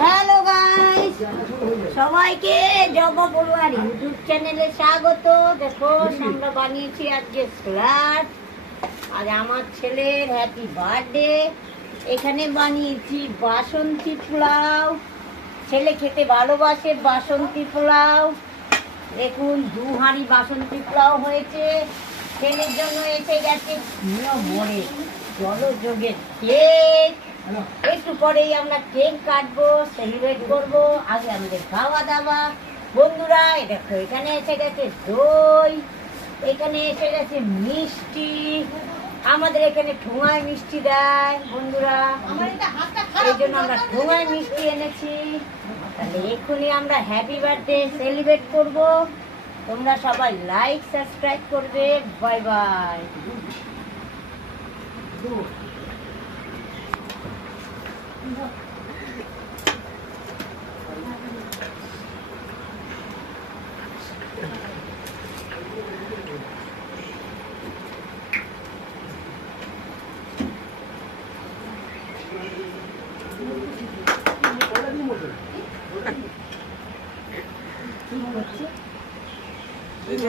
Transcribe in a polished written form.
Hello guys, সবাইকে জবা পড়ুয়ার YouTube চ্যানেলে স্বাগত। দেখো আমরা বানিয়েছি আজকে স্যালাড। আজ আমার ছেলের হ্যাপি বার্থডে। এখানে বানিয়েছি বাসন্তী পোলাও। ছেলে খেতে ভালোবাসে বাসন্তী পোলাও। দেখুন 2 হাঁড়ি বাসন্তী পোলাও হয়েছে। ছেলের জন্য এসে গেছে মরে জলযোগের কেক। একটু পরেই আমরা কেক কাটবো, সেলিব্রেট করবো। আগে আমাদের খাওয়া দাওয়া। বন্ধুরা দেখো, এখানে এসে গেছে দই, এখানে এসে গেছে মিষ্টি। আমাদের এখানে ঠোঙায় মিষ্টি দেয় বন্ধুরা, এই জন্য আমরা ঠোঙায় মিষ্টি এনেছি। তাহলে এক্ষুনি আমরা হ্যাপি বার্থডে সেলিব্রেট করব। তোমরা সবাই লাইক সাবস্ক্রাইব করবে। Bye bye. কি হচ্ছে?